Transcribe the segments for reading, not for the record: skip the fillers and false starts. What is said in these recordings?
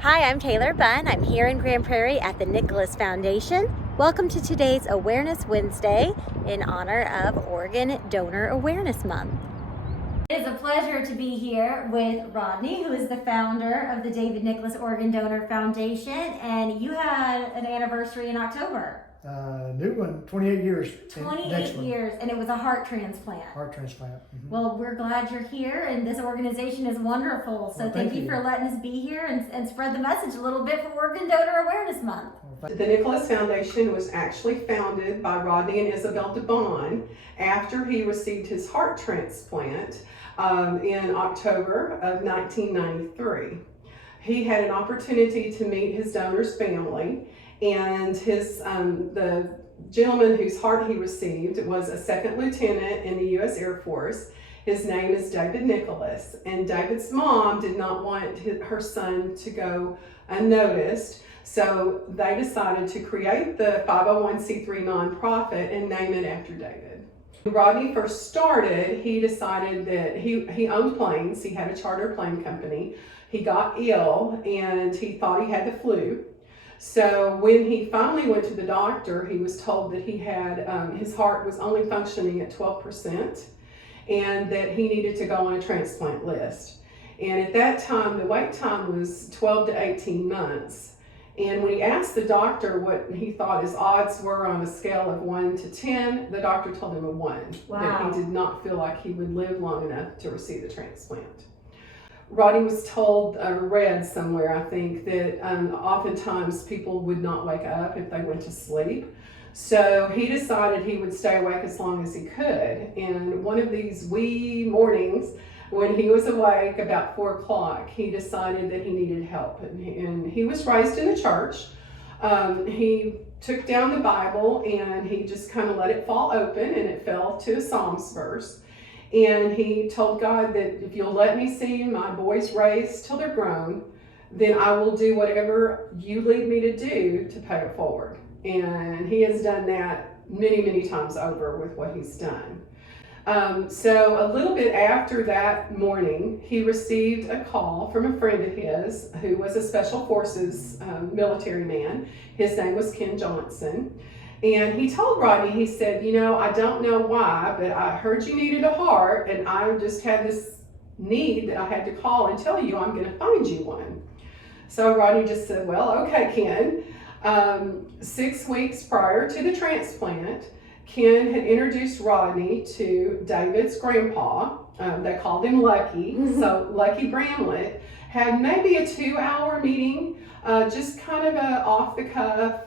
Hi, I'm Taylor Bunn. I'm here in Grand Prairie at the Nicklas Foundation. Welcome to today's Awareness Wednesday in honor of Organ Donor Awareness Month. It is a pleasure to be here with Rodney, who is the founder of the David Nicklas Organ Donor Foundation, and you had an anniversary in October. New one, 28 years. 28 years, and it was a heart transplant. Heart transplant. Mm-hmm. Well, we're glad you're here, and this organization is wonderful. So thank you for letting us be here and spread the message a little bit for Organ Donor Awareness Month. The Nicklas Foundation was actually founded by Rodney and Isabel DeBon after he received his heart transplant in October of 1993. He had an opportunity to meet his donor's family, and the gentleman whose heart he received was a second lieutenant in the U.S. Air Force. His name is David Nicklas, and David's mom did not want her son to go unnoticed, so they decided to create the 501c3 nonprofit and name it after David. When Rodney first started, he decided that he owned planes. He had a charter plane company. He got ill and he thought he had the flu. So when he finally went to the doctor, he was told that he had his heart was only functioning at 12% and that he needed to go on a transplant list. And at that time, the wait time was 12 to 18 months. And when he asked the doctor what he thought his odds were on a scale of 1 to 10, the doctor told him a 1. Wow. That he did not feel like he would live long enough to receive the transplant. Rodney was told, or read somewhere, I think, that oftentimes people would not wake up if they went to sleep. So he decided he would stay awake as long as he could. And one of these wee mornings, when he was awake about 4 o'clock, he decided that he needed help. And he was raised in the church. He took down the Bible and he just kind of let it fall open, and it fell to a Psalms verse. And he told God that if you'll let me see my boys raised till they're grown, then I will do whatever you lead me to do to pay it forward. And he has done that many, many times over with what he's done. So a little bit after that morning, he received a call from a friend of his who was a Special Forces military man. His name was Ken Johnson. And he told Rodney, he said, you know, I don't know why, but I heard you needed a heart, and I just had this need that I had to call and tell you I'm going to find you one. So Rodney just said, well, okay, Ken. 6 weeks prior to the transplant, Ken had introduced Rodney to David's grandpa. They called him Lucky. So Lucky Bramlett had maybe a 2-hour meeting, just kind of a off the cuff,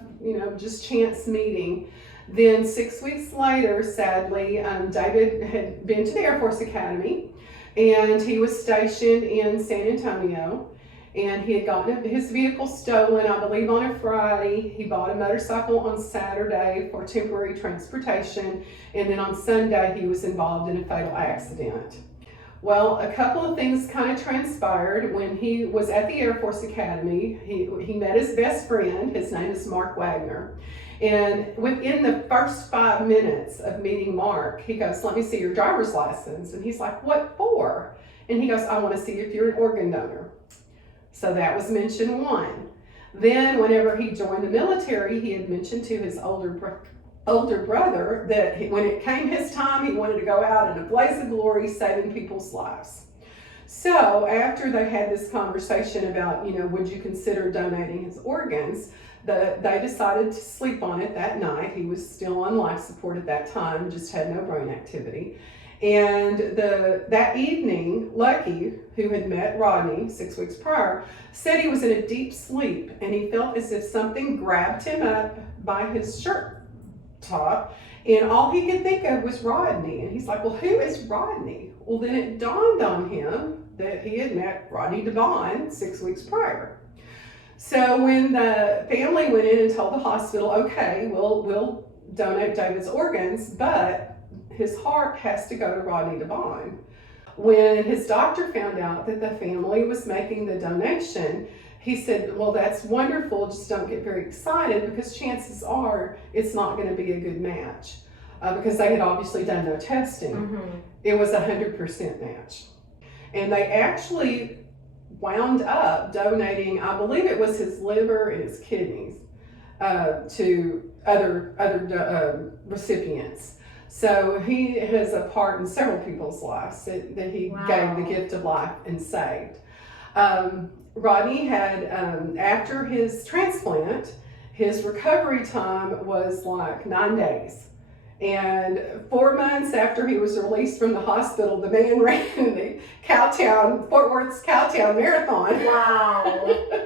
just chance meeting. Then 6 weeks later, sadly, David had been to the Air Force Academy, and he was stationed in San Antonio. And he had gotten his vehicle stolen, I believe, on a Friday. He bought a motorcycle on Saturday for temporary transportation. And then on Sunday, he was involved in a fatal accident. Well, a couple of things kind of transpired. When he was at the Air Force Academy, he met his best friend. His name is Mark Wagner. And within the first 5 minutes of meeting Mark, he goes, let me see your driver's license. And he's like, what for? And he goes, I want to see if you're an organ donor. So that was mention one. Then whenever he joined the military, he had mentioned to his older brother that when it came his time, he wanted to go out in a blaze of glory, saving people's lives. So after they had this conversation about, would you consider donating his organs, they decided to sleep on it that night. He was still on life support at that time, just had no brain activity. And that evening, Lucky, who had met Rodney 6 weeks prior, said he was in a deep sleep, and he felt as if something grabbed him up by his shirt top, and all he could think of was Rodney. And he's like, well, who is Rodney? Well, then it dawned on him that he had met Rodney DeBon 6 weeks prior. So when the family went in and told the hospital, okay, we'll donate David's organs, but his heart has to go to Rodney DeBon. When his doctor found out that the family was making the donation, he said, well, that's wonderful, just don't get very excited because chances are it's not going to be a good match. Because they had obviously done no testing. Mm-hmm. It was 100% match. And they actually wound up donating, I believe it was his liver and his kidneys, to other recipients. So he has a part in several people's lives that he gave the gift of life and saved. Rodney had, after his transplant, his recovery time was like 9 days. And 4 months after he was released from the hospital, the man ran the Fort Worth's Cowtown Marathon. Wow.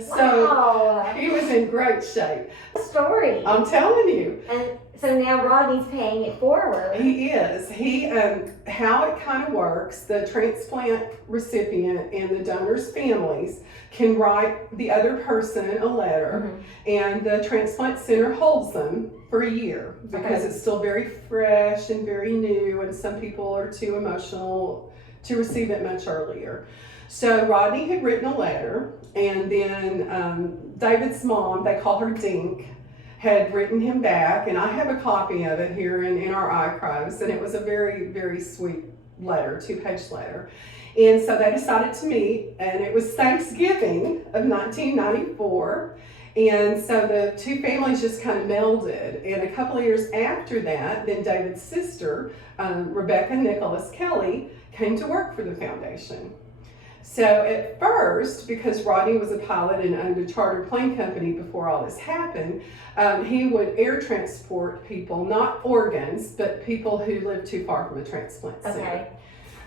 So he was in great shape. Story. I'm telling you. And so now Rodney's paying it forward. He is. How it kind of works, the transplant recipient and the donor's families can write the other person a letter, and the transplant center holds them for a year because it's still very fresh and very new, and some people are too emotional to receive it much earlier. So Rodney had written a letter, and then David's mom, they call her Dink, had written him back, and I have a copy of it here in our archives, and it was a very, very sweet letter, 2-page letter. And so they decided to meet, and it was Thanksgiving of 1994, and so the two families just kind of melded. And a couple of years after that, then David's sister, Rebecca Nicholas Kelly, came to work for the foundation. So at first, because Rodney was a pilot and owned a chartered plane company before all this happened, he would air transport people, not organs, but people who lived too far from a transplant center.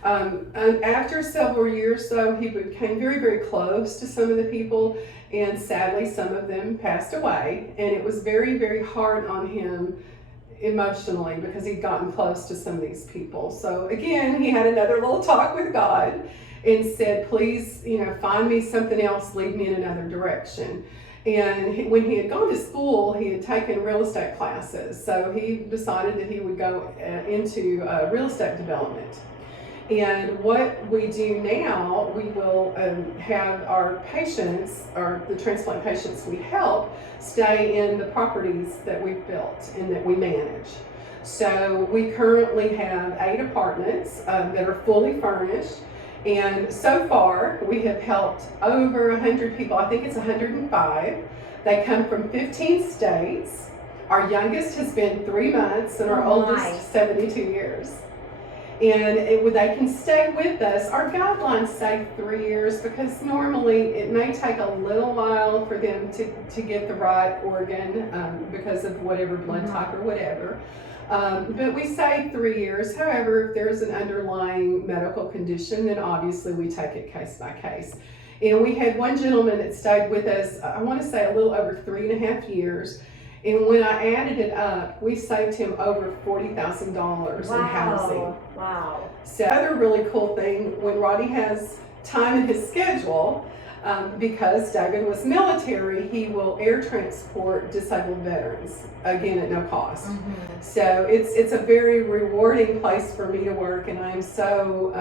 And after several years, though, he became very, very close to some of the people, and sadly, some of them passed away. And it was very, very hard on him emotionally because he'd gotten close to some of these people. So again, he had another little talk with God and said, please, find me something else, lead me in another direction. And when he had gone to school, he had taken real estate classes. So he decided that he would go into real estate development. And what we do now, we will have our patients, or the transplant patients we help, stay in the properties that we've built and that we manage. So we currently have 8 apartments that are fully furnished. And so far, we have helped over 100 people. I think it's 105. They come from 15 states. Our youngest has been 3 months, and our oldest 72 years. And they can stay with us. Our guidelines say 3 years because normally it may take a little while for them to get the right organ because of whatever blood type or whatever. But we say 3 years. However, if there's an underlying medical condition, then obviously we take it case by case. And we had one gentleman that stayed with us, I want to say a little over 3.5 years. And when I added it up, we saved him over $40,000 in housing. Wow. So another really cool thing, when Rodney has time in his schedule, because David was military, he will air transport disabled veterans, again at no cost. So it's a very rewarding place for me to work, and I am so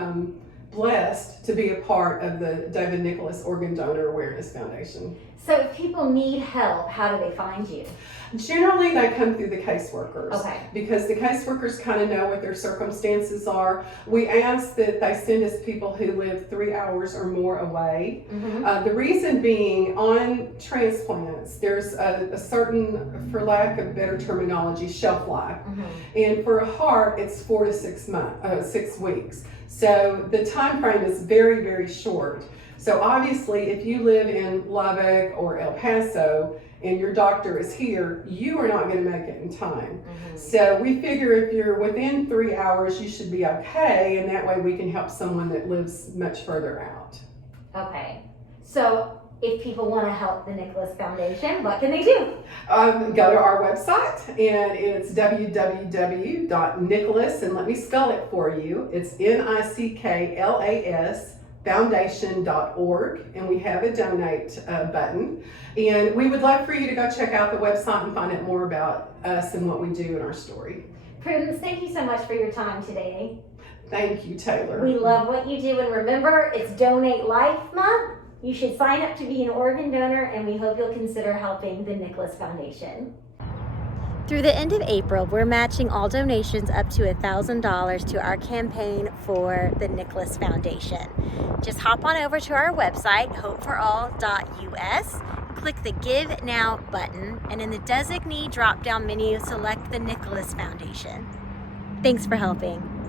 blessed to be a part of the David Nicklas Organ Donor Awareness Foundation. So if people need help, how do they find you? Generally, they come through the caseworkers. Okay. Because the caseworkers kind of know what their circumstances are. We ask that they send us people who live 3 hours or more away. The reason being, on transplants, there's a certain, for lack of better terminology, shelf life. And for a heart, it's 4 to 6 weeks. So the time frame is very, very short. So obviously, if you live in Lubbock or El Paso and your doctor is here, you are not going to make it in time. So we figure if you're within 3 hours, you should be okay, and that way we can help someone that lives much further out. Okay. So if people want to help the Nicklas Foundation, what can they do? Go to our website, and it's www.nicklas, and let me spell it for you. It's Nicklas foundation.org, and we have a donate button. And we would love for you to go check out the website and find out more about us and what we do in our story. Prudence, thank you so much for your time today. Thank you, Taylor. We love what you do, and remember, it's Donate Life Month. You should sign up to be an organ donor, and we hope you'll consider helping the Nicklas Foundation. Through the end of April, we're matching all donations up to $1,000 to our campaign for the Nicklas Foundation. Just hop on over to our website, hopeforall.us, click the Give Now button, and in the Designee drop-down menu, select the Nicklas Foundation. Thanks for helping.